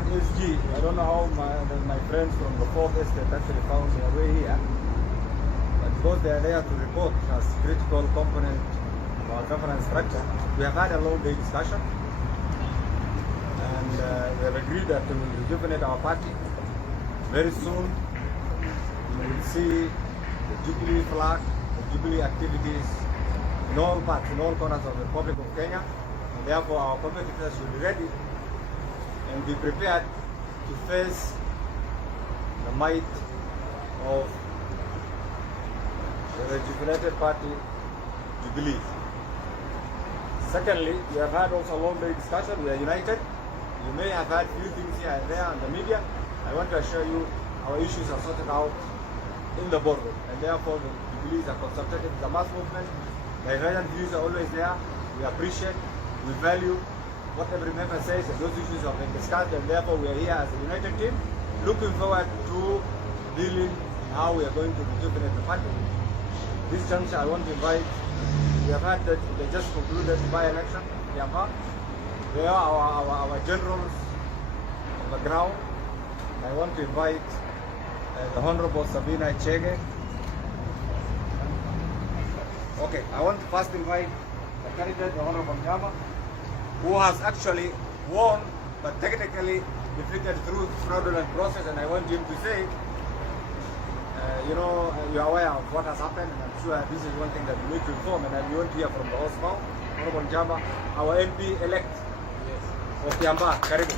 SG. I don't know how my friends from the fourth estate actually found their way here, but because they are there to report as critical component of our governance structure, we have had a long day discussion, and we have agreed that we will rejuvenate our party. Very soon, we will see the Jubilee flag, the Jubilee activities in all parts, in all corners of the Republic of Kenya, and therefore our competitors should be ready and be prepared to face the might of the rejuvenated party, Jubilee. Secondly, we have had also a long day discussion. We are united. You may have had few things here and there in the media. I want to assure you our issues are sorted out in the boardroom, and therefore the Jubilees are consulted. It's a mass movement. Divergent views are always there. We appreciate, we value what every member says, and those issues have been discussed, and therefore we are here as a united team, looking forward to dealing how we are going to rejuvenate the party. This juncture, I want to invite, we have had the just concluded by-election, Kiambaa. They are our generals on the ground. I want to invite the Honorable Sabina Chege. Okay, I want to first invite the candidate, the Honorable Kiambaa, who has actually won, but technically defeated through fraudulent process. And I want him to say, you know, you are aware of what has happened, and I'm sure this is one thing that we need to inform, and we want to hear from the host now, Honorable Kiambaa, our MP-elect of Kiambaa. Karibu.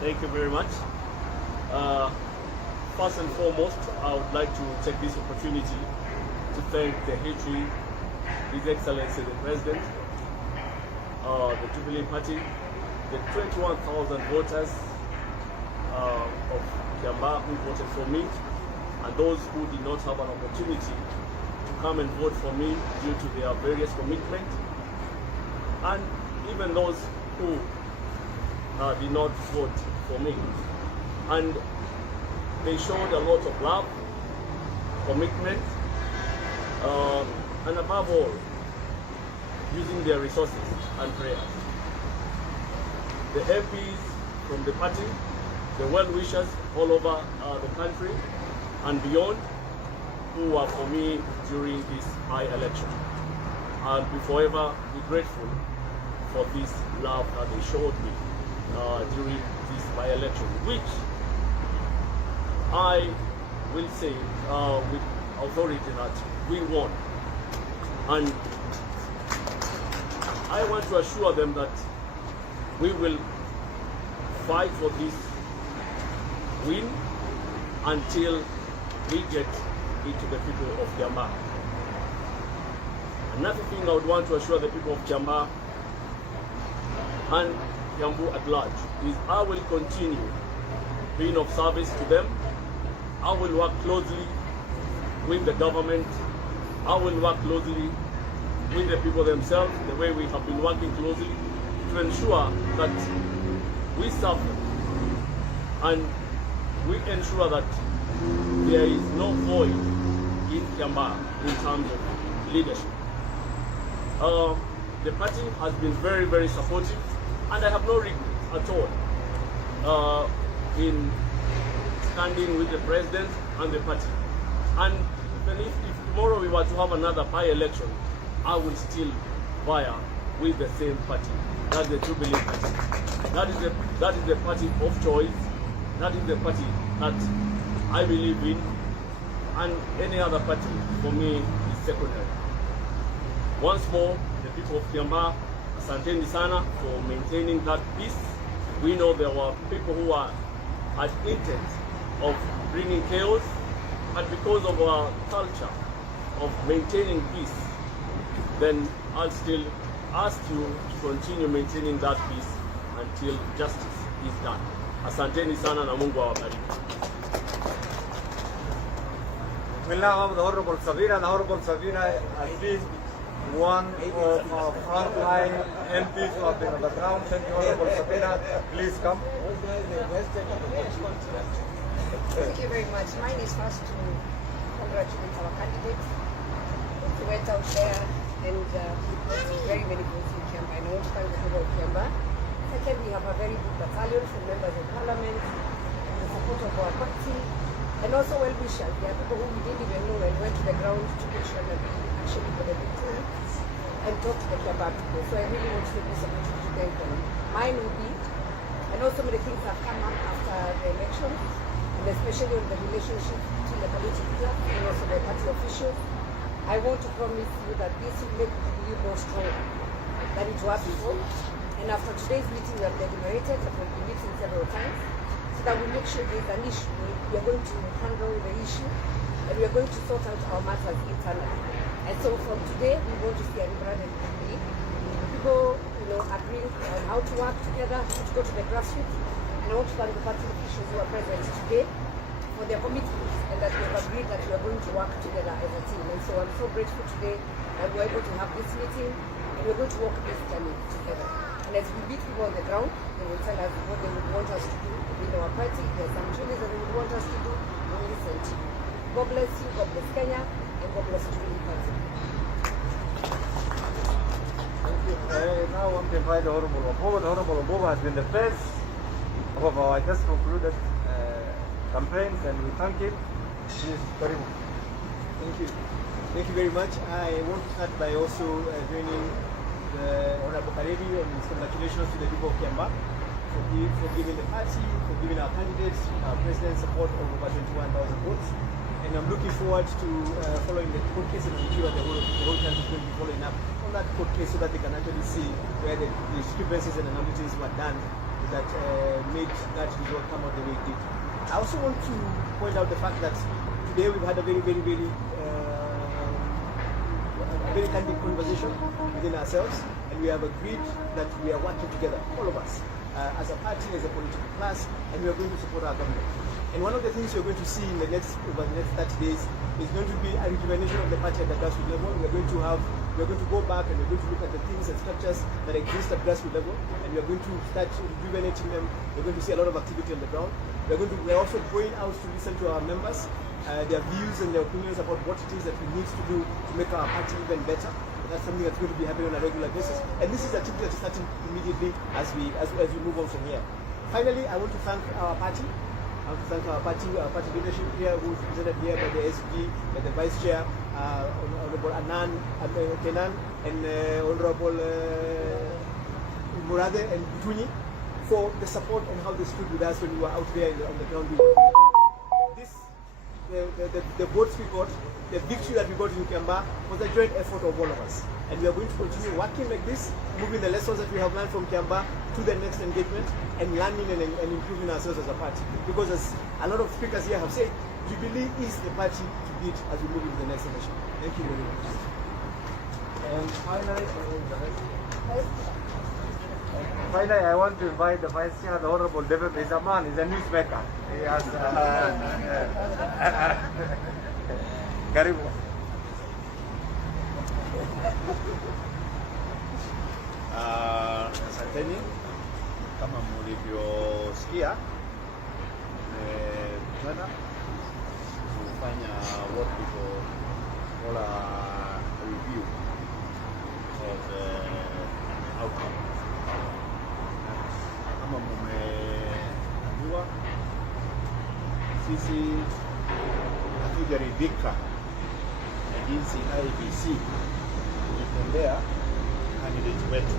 Thank you very much. First and foremost, I would like to take this opportunity to thank the HE, His Excellency the President, the Jubilee Party, the 21,000 voters of Kiambaa who voted for me, and those who did not have an opportunity to come and vote for me due to their various commitments, and even those who did not vote for me. And they showed a lot of love, commitment, and above all, using their resources and prayers. The MPs from the party, the well-wishers all over the country and beyond, who were for me during this by-election. I'll be forever be grateful for this love that they showed me during this by-election, which I will say with authority that we won. And I want to assure them that we will fight for this win until we get it to the people of Kiambaa. Another thing I would want to assure the people of Kiambaa and Kiambu at large is I will continue being of service to them. I will work closely with the government. I will work closely with the people themselves, the way we have been working closely to ensure that we serve them and we ensure that there is no void in Kiambaa in terms of leadership. The party has been very, very supportive, and I have no regrets at all in standing with the president and the party. And even if tomorrow we were to have another by-election, I will still vie with the same party. That's the Jubilee Party. That is the party of choice. That is the party that I believe in, and any other party for me is secondary. Once more, the people of Kiambaa, asanteni sana for maintaining that peace. We know there were people who are at intent of bringing chaos, but because of our culture of maintaining peace, then I'll still ask you to continue maintaining that peace until justice is done. Asanteni sana na Mungu awabariki. We'll now have the Honorable Sabina. The Honorable Sabina has been one of our frontline MPs who have been on the ground. Thank you, Honorable Sabina. Please come. Thank you very much. Mine is first to congratulate our candidates who went out there and have a very good battalion from members of parliament, and the support of our party, and also well-wishers. There are people who we didn't even know and went to the ground to make sure that we actually got a victory and talk to the Kiambaa people. So I really want to take this opportunity to thank them. Mine will be, and also many things have come up after the election, and especially on the relationship between the political class and also the party officials. I want to promise you that this will make you more strong than it was before. And after today's meeting, we have deliberated that we'll be meeting several times, so that we make sure there's an issue. We are going to handle the issue, and we are going to sort out our matters internally. And so from today, we want to see a rebranded Jubilee. People, agreeing on how to work together, how to go to the grassroots. And I want to thank the party officials who are present today for their commitment, and that we have agreed that we are going to work together as a team. And so I'm so grateful today that we're able to have this meeting, and we're going to walk this journey together. And as we meet people on the ground, they will tell us what they would want us to do within our party. There are some changes that they would want us to do, and we listen to you. God bless you, God bless Kenya, and God bless Jubilee Party. Thank you. Now one can find the Honorable Ombogo. The Honorable Ombogo has been the face of our just concluded campaigns, and we thank him. Please, Karibu. Thank you. Thank you very much. I want to start by also joining the Honorable Karedi and his congratulations to the people of Kiambaa for giving the party, for giving our candidates, our president support of over 21,000 votes. And I'm looking forward to following the court case, and I'm sure the whole country is going to be following up on that court case so that they can actually see where the discrepancies and anomalies were done that made that result come out the way it did. I also want to point out the fact that today we've had a very candid conversation within ourselves, and we have agreed that we are working together, all of us, as a party, as a political class, and we are going to support our government. And one of the things you're going to see in over the next 30 days is going to be a rejuvenation of the party at the grassroots level. We're going to go back and we're going to look at the things and structures that exist at grassroots level, and we're going to start rejuvenating them. We're going to see a lot of activity on the ground. We're also going out to listen to our members, their views and their opinions about what it is that we need to do to make our party even better. That's something that's going to be happening on a regular basis. And this is a activity that is starting immediately as we move on from here. Finally, I want to thank our party. I want to thank our party leadership here, who is represented here by the SG, by the Vice Chair, Honorable Kenan, and Honorable Murathe and Butunyi, for the support and how they stood with us when we were out there on the ground. The votes we got, the victory that we got in Kiambaa was a joint effort of all of us. And we are going to continue working like this, moving the lessons that we have learned from Kiambaa to the next engagement, and learning and improving ourselves as a party. Because as a lot of speakers here have said, Jubilee is the party to beat as we move into the next election. Thank you very much. And finally, I want to invite the Vice Chair, the Honorable David. He's a man, he's a newsmaker. He has Karibu. Asanteni, kama mlivyosikia, tumekutana kufanya what we call a review of the outcome. Kama mmeambiwa, sisi hatujaridhika na jinsi IEBC ilitendea candidate wetu.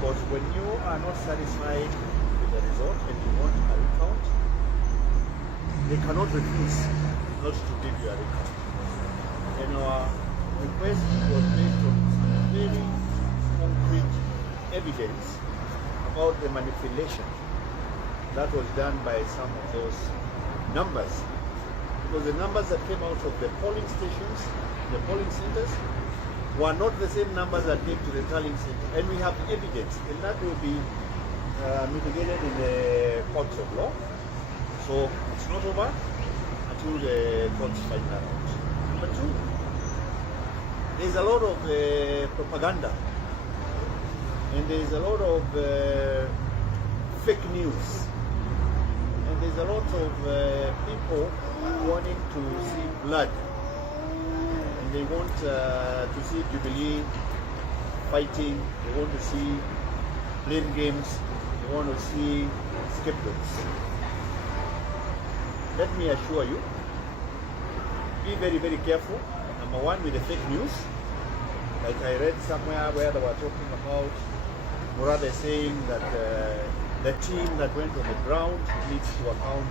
Because when you are not satisfied with the result and you want a recount, they cannot refuse not to give you a recount. And our request was based on some very concrete evidence about the manipulation that was done by some of those numbers. Because the numbers that came out of the polling stations, the polling centers, were not the same numbers that came to the tallying center. And we have evidence, and that will be mitigated in the courts of law. So it's not over until the courts find that out. Number two, there's a lot of propaganda, and there's a lot of fake news, and there's a lot of people wanting to see blood. They want to see Jubilee fighting. They want to see blame games. You want to see scapegoats. Let me assure you, be very, very careful. Number one, with the fake news. Like I read somewhere where they were talking about Murathe saying that the team that went on the ground needs to account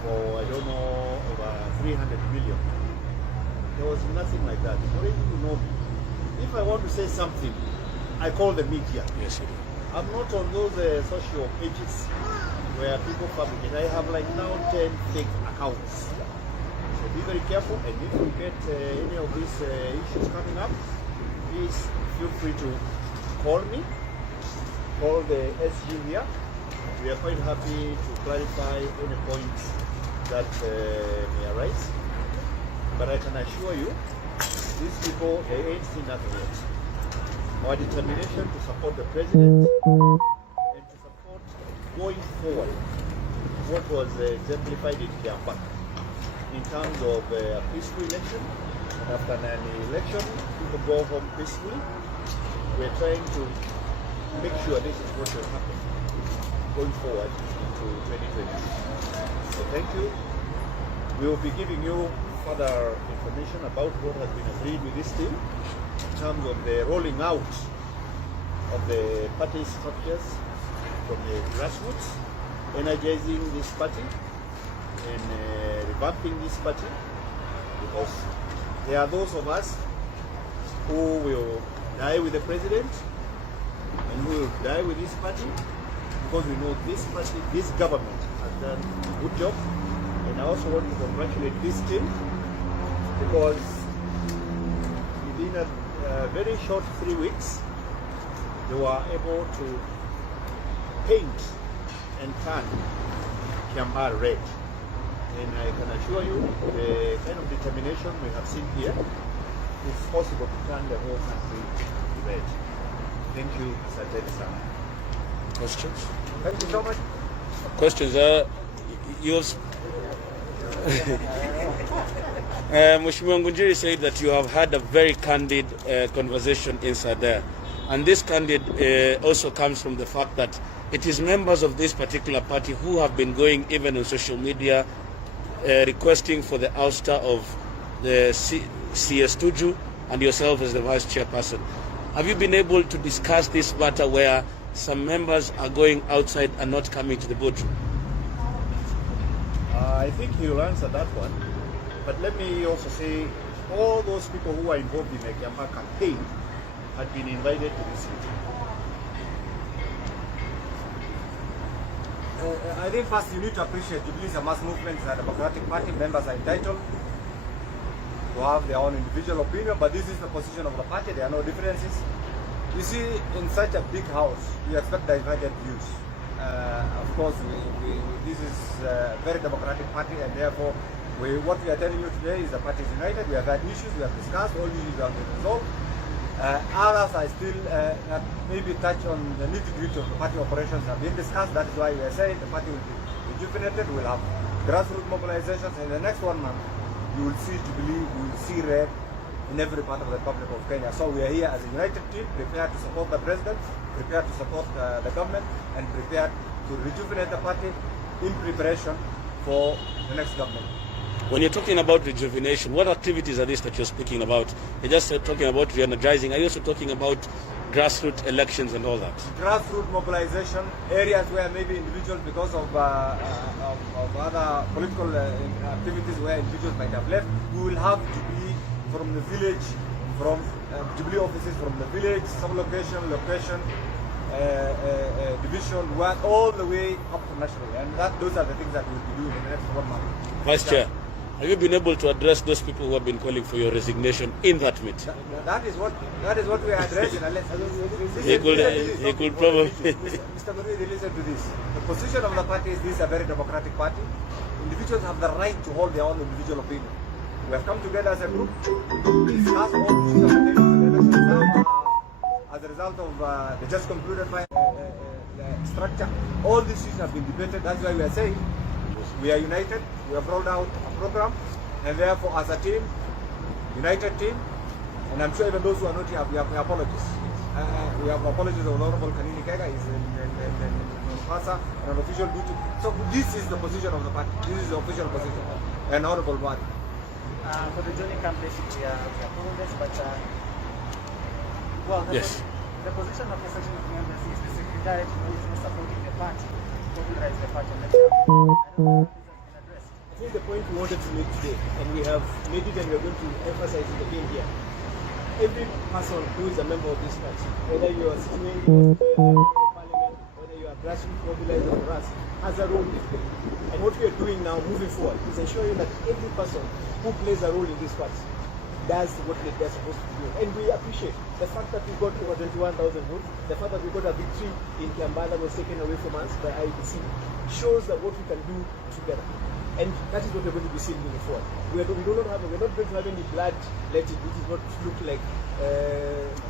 for, I don't know, over 300 million. There was nothing like that. For you know me, if I want to say something, I call the media. Yes, you do. I'm not on those social pages where people fabricate. I have like now 10 fake accounts. So be very careful, and if you get any of these issues coming up, please feel free to call me, call the SG here. We are quite happy to clarify any points that may arise. But I can assure you, these people, they ain't seen nothing yet. Our determination to support the president and to support going forward what was exemplified in Kiambaa in terms of a peaceful election. And after an election, people go home peacefully. We're trying to make sure this is what will happen going forward into 2020. So thank you. We will be giving you further information about what has been agreed with this team in terms of the rolling out of the party structures from the grassroots, energizing this party and revamping this party, because there are those of us who will die with the president and who will die with this party, because we know this party, this government has done a good job. And I also want to congratulate this team, because within a very short 3 weeks, they were able to paint and turn Kiambaa red. And I can assure you, the kind of determination we have seen here is possible to turn the whole country red. Thank you, Mr. Teddy. Questions? Thank you so much. Questions? Yours? Mheshimiwa Ngunjiri said that you have had a very candid conversation inside there. And this candid also comes from the fact that it is members of this particular party who have been going even on social media requesting for the ouster of the CS Tuju and yourself as the vice chairperson. Have you been able to discuss this matter where some members are going outside and not coming to the boardroom? I think he will answer that one. But let me also say, all those people who are involved in the Kiambaa campaign had been invited to this meeting. I think first you need to appreciate Jubilee is a mass movement, it's a democratic party. Members are entitled to have their own individual opinion, but this is the position of the party. There are no differences. You see, in such a big house, you expect divergent views. Of course, this is a very democratic party, and therefore, what we are telling you today is the party is united. We have had issues, we have discussed, all issues have been resolved. Others are still maybe touch on the nitty-gritty of the party operations have been discussed. That is why we are saying the party will be rejuvenated. We will have grassroots mobilizations. In the next 1 month, you will see Jubilee, you will see red in every part of the Republic of Kenya. So we are here as a united team, prepared to support the president, prepared to support the government, and prepared to rejuvenate the party in preparation for the next government. When you're talking about rejuvenation, what activities are these that you're speaking about? You're just talking about re-energizing. Are you also talking about grassroots elections and all that? Grassroots mobilization, areas where maybe individuals, because of other political activities where individuals might have left, we will have Jubilee from the village, from Jubilee offices from the village, sub-location, location, division, work, all the way up to national. And those are the things that we will be doing in the next 1 month. Vice Chair, have you been able to address those people who have been calling for your resignation in that meeting? That is what we are addressing. He could probably. Mr. Murathe, listen to this. The position of the party is this is a very democratic party. Individuals have the right to hold their own individual opinion. We have come together as a group to discuss all issues pertaining to the elections as a result of the just concluded structure. All these issues have been debated. That's why we are saying we are united. We have rolled out a program, and therefore, as a team, united team, and I'm sure even those who are not here, we have apologies. We have apologies of Honorable Kanini Kega is in Mombasa, an official duty. So this is the position of the party. This is the official position. An Honorable Party. For the joining camp, basically, we are progress, but well, the position of the section of members is the secretariat who is not supporting the party, popularize the party. And I don't know if this has been addressed. I think the point we wanted to make today, and we have made it and we are going to emphasize it again here. Every person who is a member of this party, whether you are sitting in parliament, whether you are grassroots mobilizer for us, has a role to play. And what we are doing now, moving forward, is ensuring that every person who plays a role in this party does what they're supposed to do. And we appreciate the fact that we got over 21,000 votes, the fact that we got a victory in Kiambaa that was taken away from us by IEBC, shows that what we can do together. And that is what we're going to be seeing moving forward. We're not going to have any blood letting. This is what look like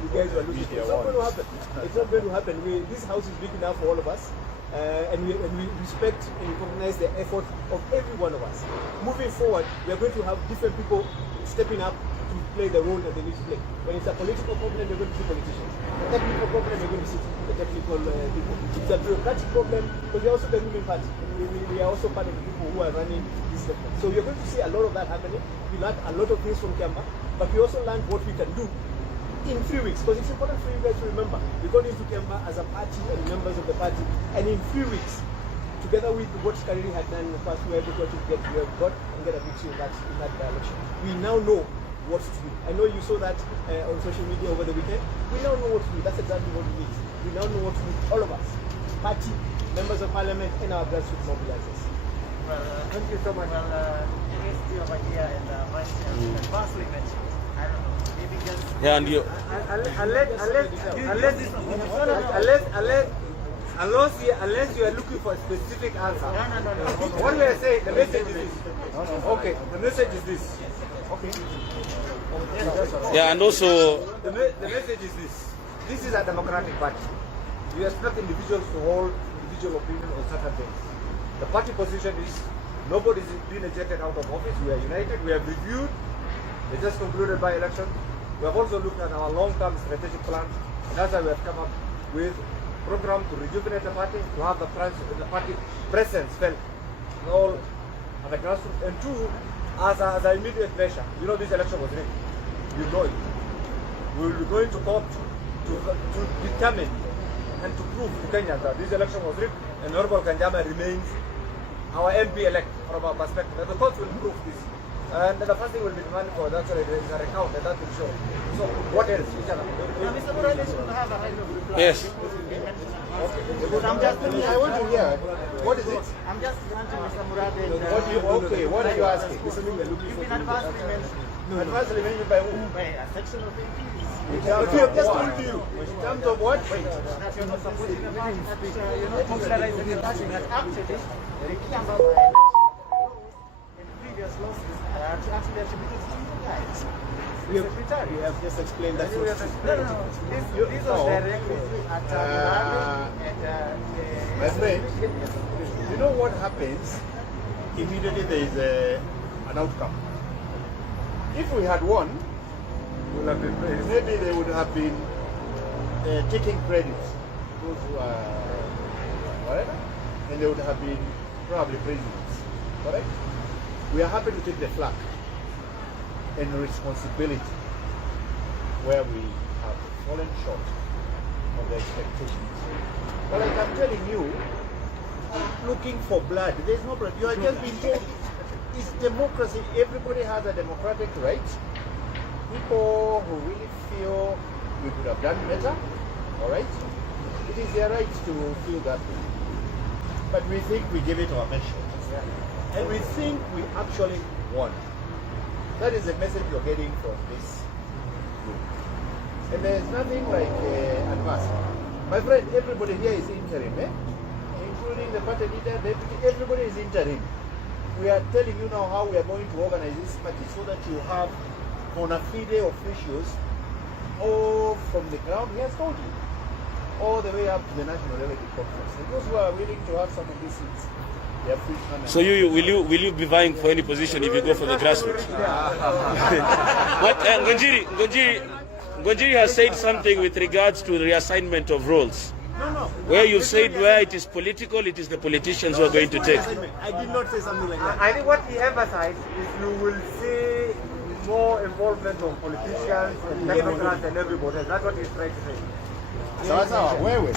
you guys were looking for. It's not going to happen. It's not going to happen. This house is big enough for all of us. And we respect and recognize the effort of every one of us. Moving forward, we are going to have different people stepping up to play the role that they need to play. When it's a political problem, we're going to see politicians. A technical problem, we're going to see the technical people. It's a bureaucratic problem, but we're also the ruling party. We are also part of the people who are running this government. So you're going to see a lot of that happening. We learned a lot of things from Kiambaa, but we also learned what we can do in 3 weeks, because it's important for you guys to remember. We got into Kiambaa as a party and members of the party, and in 3 weeks, together with what Kariri had done in the past, we were able to get and get a victory in that by-election. We now know what to do. I know you saw that on social media over the weekend. We now know what to do. That's exactly what we need. We now know what to do, all of us, party, members of parliament, and our grassroots mobilizers. Well, thank you so much. Well, AST over here and Vice Chairman vastly mentioned. I don't know. Maybe just. Yeah, and you. Unless you are looking for a specific answer. No. What we are saying, the message is this. Okay, the message is this. Okay. Yeah, and also. The message is this. This is a democratic party. We expect individuals to hold individual opinion on certain things. The party position is nobody is being ejected out of office. We are united. We have reviewed the just concluded by election. We have also looked at our long-term strategic plan, and that's why we have come up with a program to rejuvenate the party, to have the party presence felt in all at the grassroots, and two, as an immediate measure. You know, this election was rigged. You know it. We will be going to court to determine and to prove to Kenyans that this election was rigged, and Honorable Kiambaa remains our MP elect from our perspective. And the courts will prove this. And the first thing will be demanded for that, actually, there is a recount, and that will show. So, what else? Mr. Murathe is going to have a high level. Yes. I'm just. I want to hear. What is it? I'm just asking Mr. Murathe. What are you asking? You've been adversely mentioned. Adversely mentioned by who? By a section of MPs. We have just told you. In terms of what? That you're not supporting the party, that you're not popularizing the party, that actually the Kiambaa by-election in previous losses are actually attributed to you guys. We have just explained that. No. This was directly at my friend, you know what happens? Immediately there is an outcome. If we had won, maybe they would have been taking credit, those who are whatever, and they would have been probably presidents. Correct? We are happy to take the flag and responsibility where we have fallen short of the expectations. But like I'm telling you, looking for blood, there's no blood. You are just being told it's democracy. Everybody has a democratic right. People who really feel we could have done better, all right? It is their right to feel that way. But we think we gave it our best shot. And we think we actually won. That is the message you're getting from this group. And there's nothing like adverse. My friend, everybody here is interim, including the party leader, deputy, everybody is interim. We are telling you now how we are going to organize this party so that you have bona fide officials all from the ground. He has told you, all the way up to the National Level Conference. And those who are willing to have some of these seats, they are free to come. So will you be vying for any position if you go for the grassroots? What Ngonjiri has said something with regards to the reassignment of roles. No. Where you said where it is political, it is the politicians who are going to take. I did not say something like that. I think what he emphasized is you will see more involvement of politicians and technocrats and everybody. That's what he's trying to say. Sawa wewe.